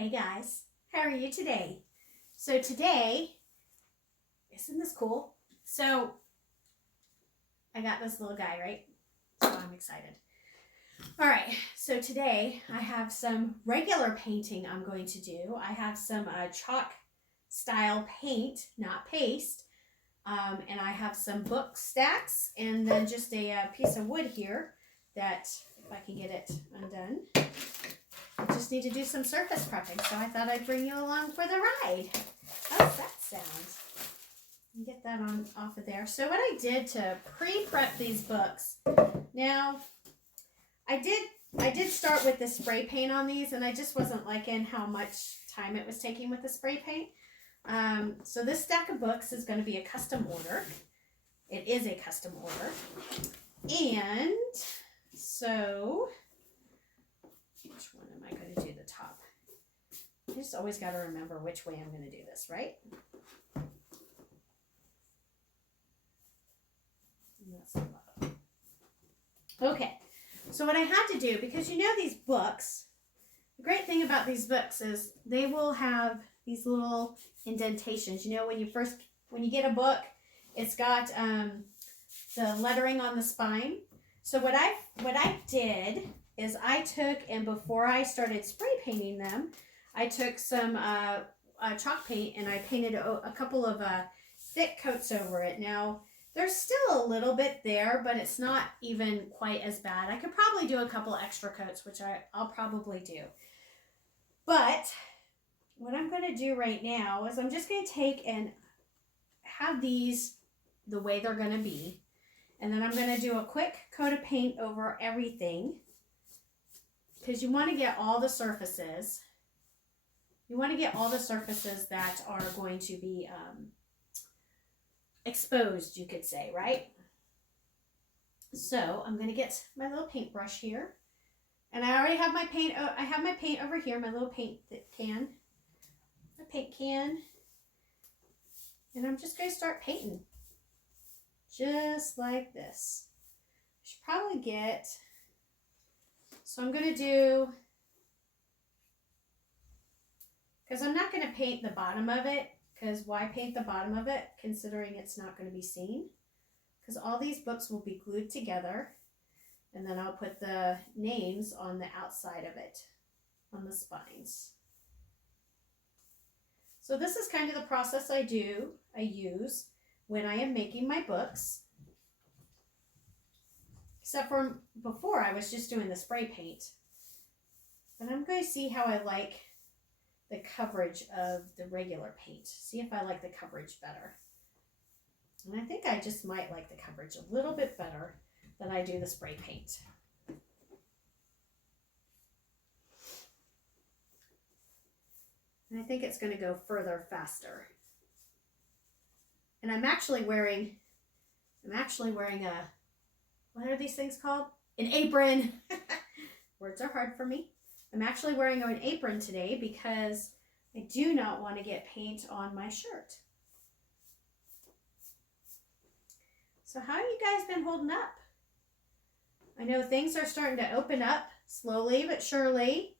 Hey guys, how are you today? So today, isn't this cool? So I got this little guy, right? So I'm excited. All right, so today I have some regular painting I'm going to do. I have some chalk style paint, not paste, and I have some book stacks and then just a piece of wood here that, if I can get it undone, I just need to do some surface prepping, so I thought I'd bring you along for the ride. How's that sound? Get that on off of there. So what I did to pre-prep these books, now I did start with the spray paint on these, and I just wasn't liking how much time it was taking with the spray paint. So this stack of books is going to be a custom order. It is a custom order. And so which one am I going to do the top? I just always got to remember which way I'm going to do this, right? And that's the bottom. Okay, so what I had to do, because you know these books, the great thing about these books is they will have these little indentations. You know, when you get a book, it's got the lettering on the spine. So what I did is I took, and before I started spray painting them, I took some chalk paint and I painted a couple of thick coats over it. Now, there's still a little bit there, but it's not even quite as bad. I could probably do a couple extra coats, which I'll probably do. But what I'm going to do right now is I'm just going to take and have these the way they're going to be. And then I'm going to do a quick coat of paint over everything, because you want to get all the surfaces. You want to get all the surfaces that are going to be exposed, you could say, right? So I'm going to get my little paintbrush here. And I already have my paint. I have my paint over here, my little paint can. My paint can. And I'm just going to start painting. Just like this. I should probably get... So I'm going to do... Because I'm not going to paint the bottom of it. Because why paint the bottom of it, considering it's not going to be seen? Because all these books will be glued together. And then I'll put the names on the outside of it. On the spines. So this is kind of the process I use when I am making my books. Except for before, I was just doing the spray paint. But I'm going to see how I like the coverage of the regular paint. See if I like the coverage better. And I think I just might like the coverage a little bit better than I do the spray paint. And I think it's going to go further faster. And I'm actually wearing a, what are these things called? An apron. Words are hard for me. I'm actually wearing an apron today because I do not want to get paint on my shirt. So how have you guys been holding up? I know things are starting to open up slowly but surely.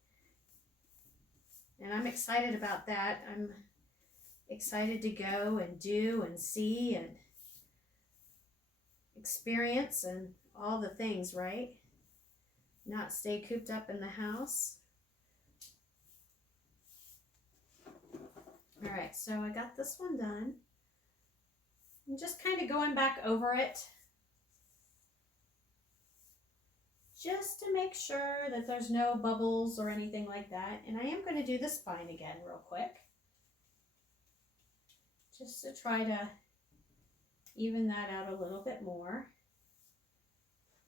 And I'm excited about that. I'm excited to go and do and see and experience and all the things, right? Not stay cooped up in the house. All right, so I got this one done. I'm just kind of going back over it just to make sure that there's no bubbles or anything like that. And I am going to do the spine again real quick, just to try to even that out a little bit more.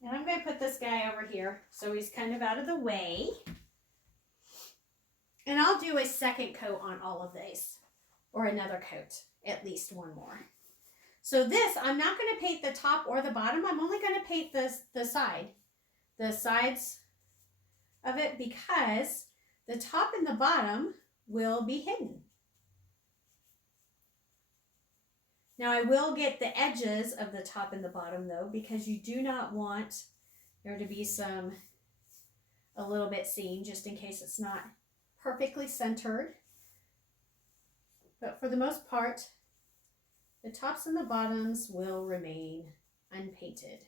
And I'm going to put this guy over here so he's kind of out of the way. And I'll do a second coat on all of these, or another coat, at least one more. So this, I'm not going to paint the top or the bottom. I'm only going to paint the sides of it, because the top and the bottom will be hidden. Now I will get the edges of the top and the bottom though, because you do not want there to be a little bit seen, just in case it's not perfectly centered. But for the most part, the tops and the bottoms will remain unpainted.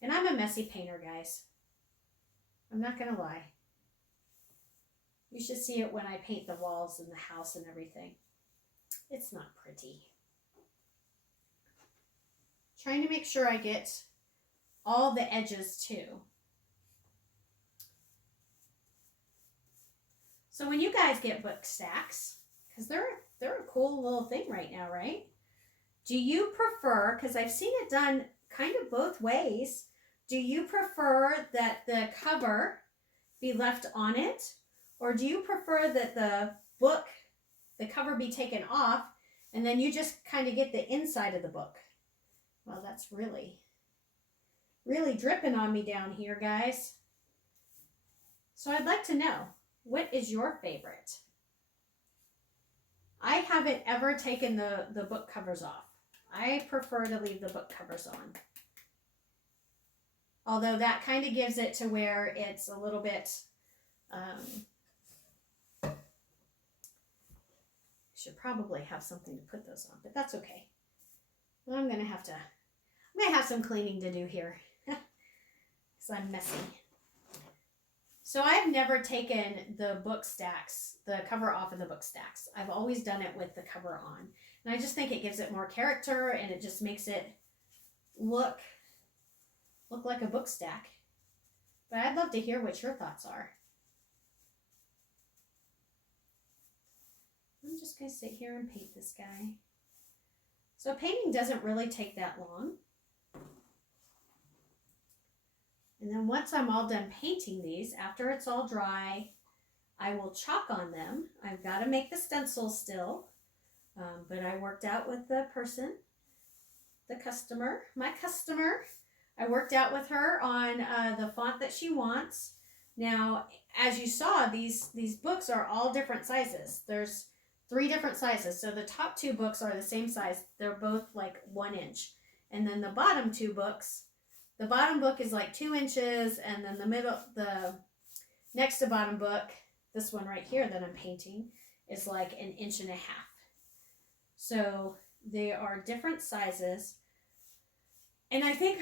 And I'm a messy painter, guys. I'm not going to lie. You should see it when I paint the walls and the house and everything. It's not pretty. Trying to make sure I get all the edges too. So when you guys get book stacks, because they're a cool little thing right now, right? Do you prefer, because I've seen it done kind of both ways, do you prefer that the cover be left on it? Or do you prefer that the cover be taken off, and then you just kind of get the inside of the book? Well, that's really, really dripping on me down here, guys. So I'd like to know, what is your favorite? I haven't ever taken the book covers off. I prefer to leave the book covers on. Although that kind of gives it to where it's a little bit, should probably have something to put those on, but that's okay. Well, I'm gonna have some cleaning to do here, because I'm messy. So I've never taken the book stacks, the cover off of the book stacks. I've always done it with the cover on. And I just think it gives it more character, and it just makes it look like a book stack. But I'd love to hear what your thoughts are. I'm just going to sit here and paint this guy. So painting doesn't really take that long. And then once I'm all done painting these, after it's all dry, I will chalk on them. I've got to make the stencil still, but I worked out with the person, my customer. I worked out with her on the font that she wants. Now, as you saw, these books are all different sizes. There's 3 different sizes. So the top 2 books are the same size. They're both like 1 inch. And then the bottom 2 books, the bottom book is like 2 inches, and then the next to bottom book, this one right here that I'm painting, is like 1.5 inches. So they are different sizes. And I think,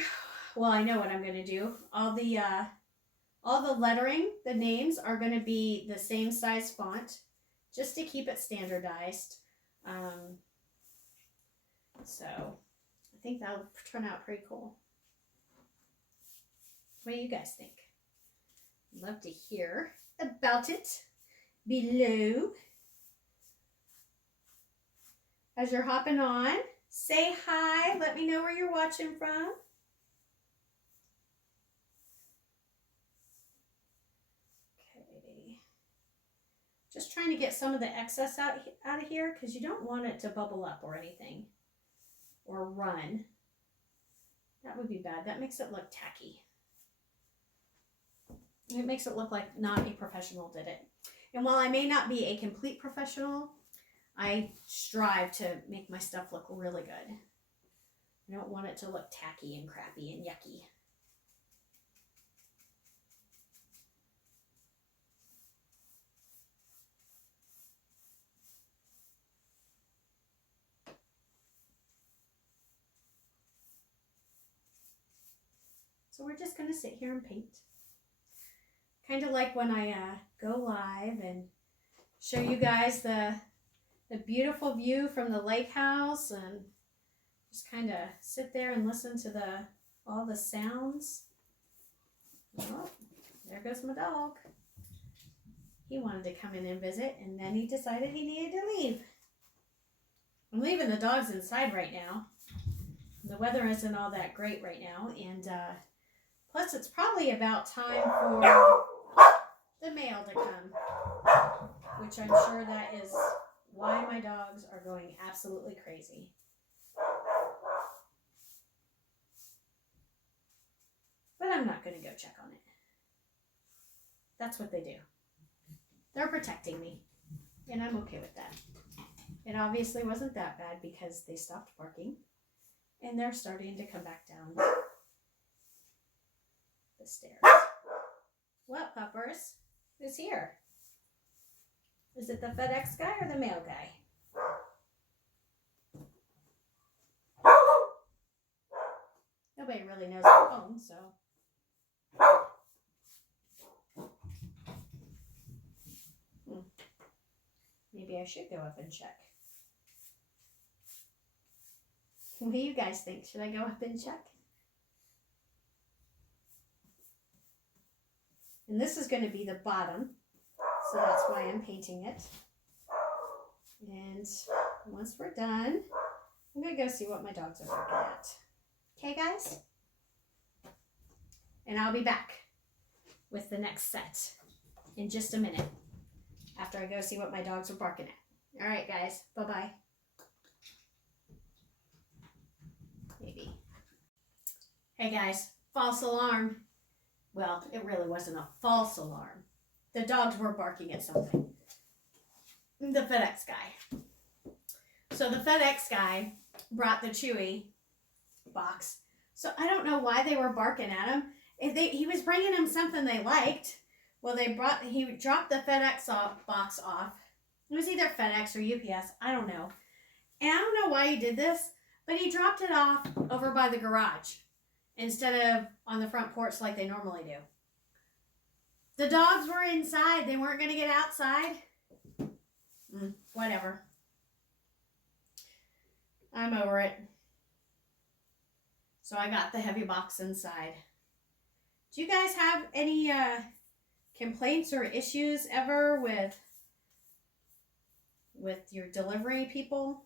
well, I know what I'm going to do. All the lettering, the names are going to be the same size font, just to keep it standardized. So I think that'll turn out pretty cool. What do you guys think? I'd love to hear about it below. As you're hopping on, say hi. Let me know where you're watching from. Okay. Just trying to get some of the excess out of here, because you don't want it to bubble up or anything, or run. That would be bad. That makes it look tacky. It makes it look like not a professional did it. And while I may not be a complete professional, I strive to make my stuff look really good. I don't want it to look tacky and crappy and yucky. So we're just going to sit here and paint. Kind of like when I go live and show you guys the beautiful view from the lake house, and just kind of sit there and listen to all the sounds. Oh, there goes my dog. He wanted to come in and visit, and then he decided he needed to leave. I'm leaving the dogs inside right now. The weather isn't all that great right now, and plus it's probably about time for the mail to come, which I'm sure that is why my dogs are going absolutely crazy. But I'm not going to go check on it. That's what they do. They're protecting me, and I'm okay with that. It obviously wasn't that bad because they stopped barking, and they're starting to come back down the stairs. What, puppers? is here. Is it the FedEx guy or the mail guy? Nobody really knows the phone, so. Maybe I should go up and check. What do you guys think? Should I go up and check? And this is going to be the bottom, so that's why I'm painting it. And once we're done, I'm going to go see what my dogs are barking at. Okay, guys? And I'll be back with the next set in just a minute after I go see what my dogs are barking at. All right, guys. Bye-bye. Maybe. Hey, guys. False alarm. Well, it really wasn't a false alarm. The dogs were barking at something. The FedEx guy. So the FedEx guy brought the Chewy box. So I don't know why they were barking at him. He was bringing them something they liked. Well, he dropped the FedEx box off. It was either FedEx or UPS. I don't know. And I don't know why he did this, but he dropped it off over by the garage instead of on the front porch like they normally do. The dogs were inside. They weren't going to get outside. Whatever. I'm over it. So I got the heavy box inside. Do you guys have any complaints or issues ever with your delivery people?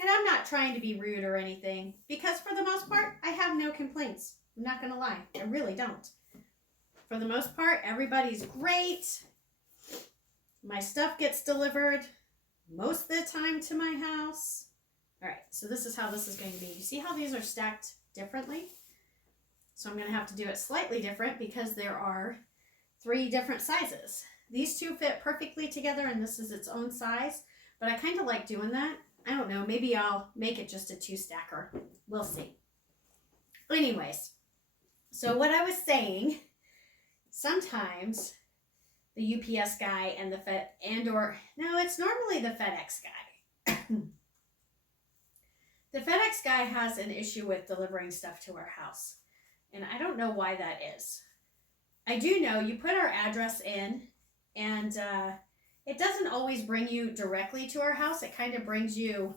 And I'm not trying to be rude or anything, because for the most part, I have no complaints. I'm not going to lie. I really don't. For the most part, everybody's great. My stuff gets delivered most of the time to my house. All right, so this is how this is going to be. You see how these are stacked differently? So I'm going to have to do it slightly different because there are 3 different sizes. These 2 fit perfectly together, and this is its own size, but I kind of like doing that. I don't know, maybe I'll make it just a 2-stacker. We'll see. Anyways, so what I was saying, sometimes the UPS guy and the it's normally the FedEx guy. The FedEx guy has an issue with delivering stuff to our house, and I don't know why that is. I do know you put our address in, and it doesn't always bring you directly to our house. It kind of brings you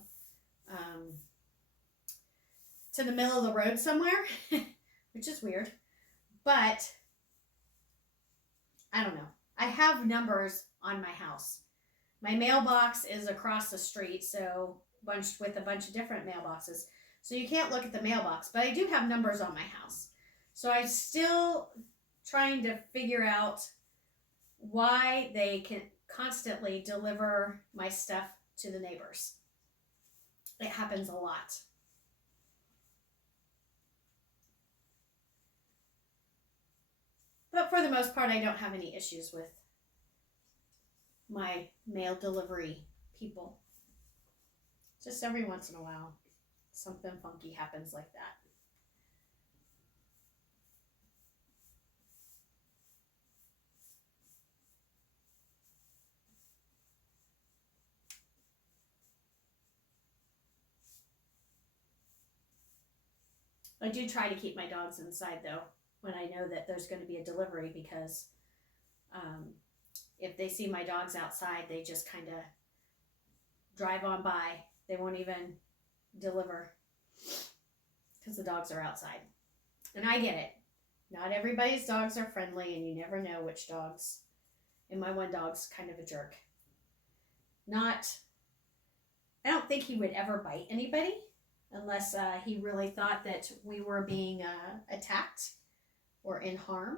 to the middle of the road somewhere, which is weird. But I don't know. I have numbers on my house. My mailbox is across the street, so with a bunch of different mailboxes. So you can't look at the mailbox, but I do have numbers on my house. So I'm still trying to figure out why they can constantly deliver my stuff to the neighbors. It happens a lot. But for the most part, I don't have any issues with my mail delivery people. Just every once in a while, something funky happens like that. I do try to keep my dogs inside, though, when I know that there's going to be a delivery, because if they see my dogs outside, they just kind of drive on by. They won't even deliver because the dogs are outside. And I get it. Not everybody's dogs are friendly, and you never know which dogs. And my one dog's kind of a jerk. I don't think he would ever bite anybody unless he really thought that we were being attacked or in harm.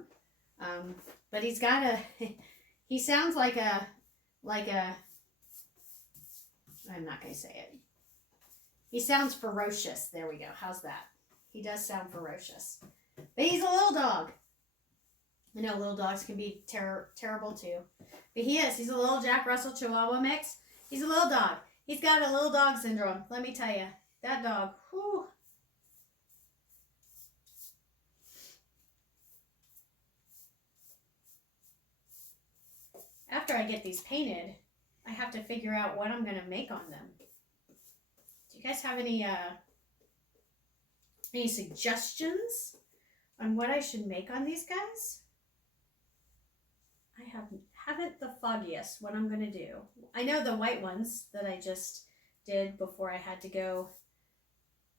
But he's got he sounds like a, I'm not going to say it. He sounds ferocious. There we go. How's that? He does sound ferocious. But he's a little dog. I know little dogs can be terrible too. But he is. He's a little Jack Russell Chihuahua mix. He's a little dog. He's got a little dog syndrome. Let me tell you. That dog. Whew. after I get these painted, I have to figure out what I'm going to make on them. Do you guys have any suggestions on what I should make on these guys? I haven't the foggiest what I'm going to do. I know the white ones that I just did before I had to go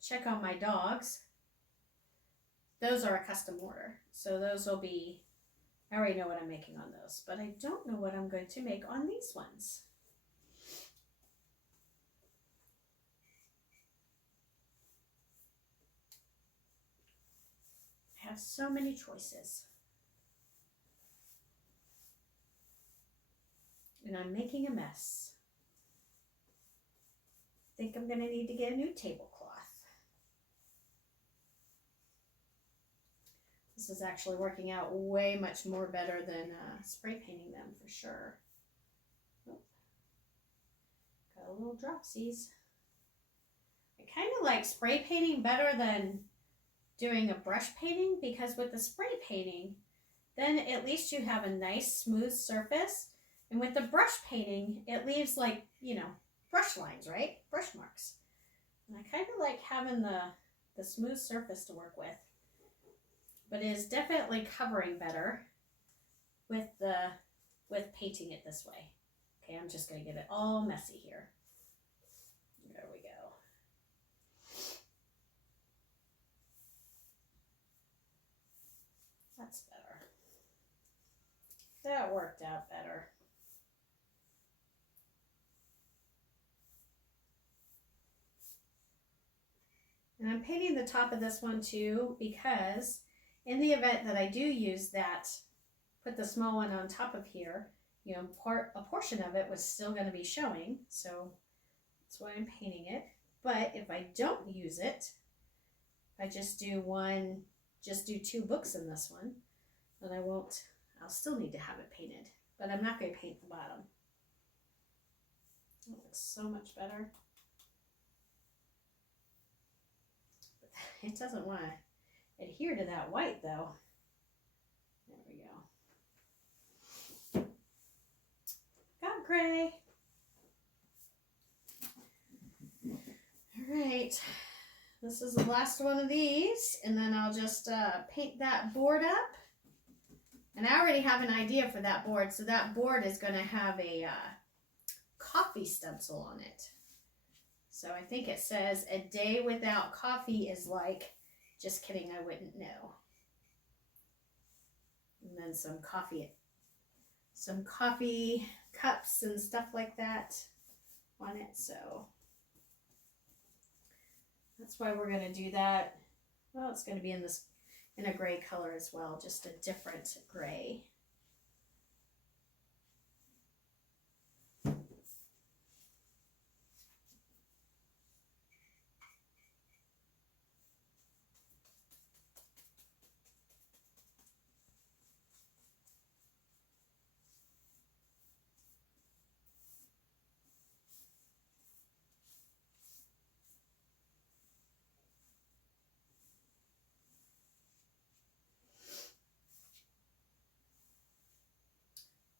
check on my dogs. Those are a custom order. So those will be, I already know what I'm making on those, but I don't know what I'm going to make on these ones. I have so many choices. And I'm making a mess. I think I'm going to need to get a new tablecloth. This is actually working out way much more better than spray painting them for sure. Oh, got a little dropsies. I kind of like spray painting better than doing a brush painting, because with the spray painting, then at least you have a nice smooth surface. And with the brush painting, it leaves like, you know, brush lines, right? Brush marks. And I kind of like having the smooth surface to work with. But it is definitely covering better with painting it this way. Okay, I'm just going to get it all messy here. There we go. That's better. That worked out better. And I'm painting the top of this one too, because in the event that I do use that, put the small one on top of here, you know, a portion of it was still going to be showing. So that's why I'm painting it. But if I don't use it, if I just do two books in this one, then I'll still need to have it painted. But I'm not going to paint the bottom. That looks so much better. It doesn't want to adhere to that white though. There we go. Got gray. All right. This is the last one of these, and then I'll just paint that board up. And I already have an idea for that board. So that board is going to have a coffee stencil on it. So I think it says, a day without coffee is like, just kidding, I wouldn't know. And then some coffee cups and stuff like that on it. So that's why we're going to do that. Well, it's going to be in a gray color as well, just a different gray.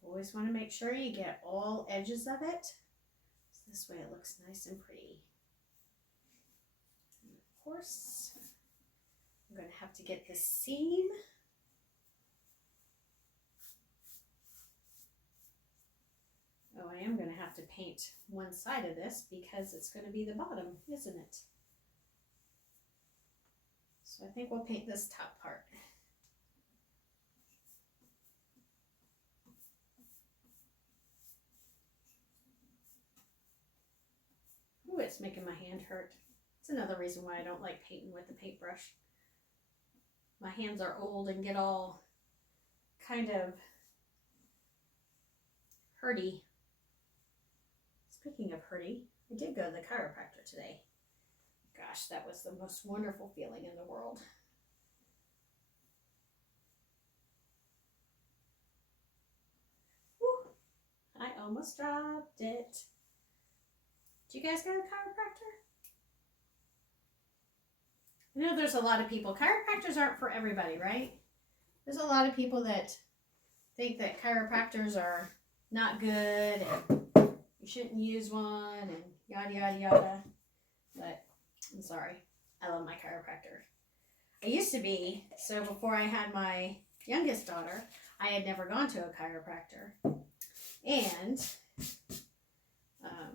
Always want to make sure you get all edges of it. So this way it looks nice and pretty. And of course, I'm going to have to get this seam. Oh, I am going to have to paint one side of this because it's going to be the bottom, isn't it? So I think we'll paint this top part. Ooh, it's making my hand hurt. It's another reason why I don't like painting with the paintbrush. My hands are old and get all kind of hurty. Speaking of hurty, I did go to the chiropractor today. Gosh, that was the most wonderful feeling in the world. Woo, I almost dropped it. Do you guys go to a chiropractor? I know there's a lot of people. Chiropractors aren't for everybody, right? There's a lot of people that think that chiropractors are not good and you shouldn't use one and yada, yada, yada. But I'm sorry. I love my chiropractor. I used to be, so before I had my youngest daughter, I had never gone to a chiropractor. And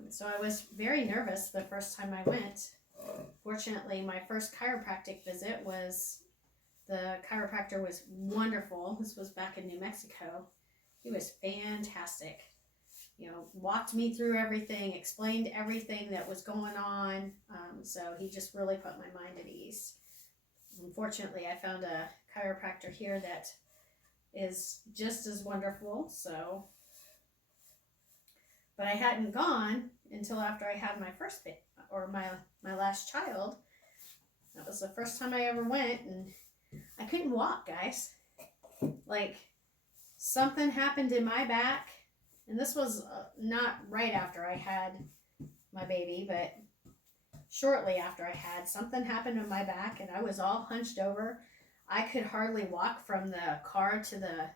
so I was very nervous the first time I went. Fortunately, my first chiropractic visit was, the chiropractor was wonderful. This was back in New Mexico. He was fantastic. You know, walked me through everything, explained everything that was going on. So he just really put my mind at ease. Unfortunately, I found a chiropractor here that is just as wonderful. So, but I hadn't gone until after I had my first my last child. That was the first time I ever went, and I couldn't walk, guys. Like, something happened in my back, and this was not right after I had my baby, but shortly after I had, something happened in my back, and I was all hunched over. I could hardly walk from the car to the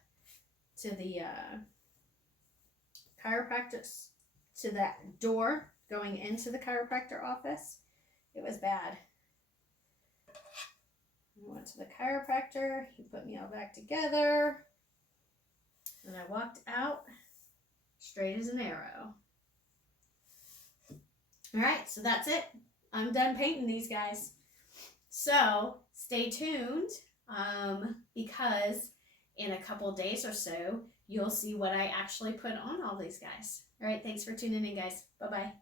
chiropractor, to that door going into the chiropractor office. It was bad. I went to the chiropractor. He put me all back together. And I walked out straight as an arrow. All right, so that's it. I'm done painting these guys. So stay tuned because in a couple days or so, you'll see what I actually put on all these guys. All right, thanks for tuning in, guys. Bye-bye.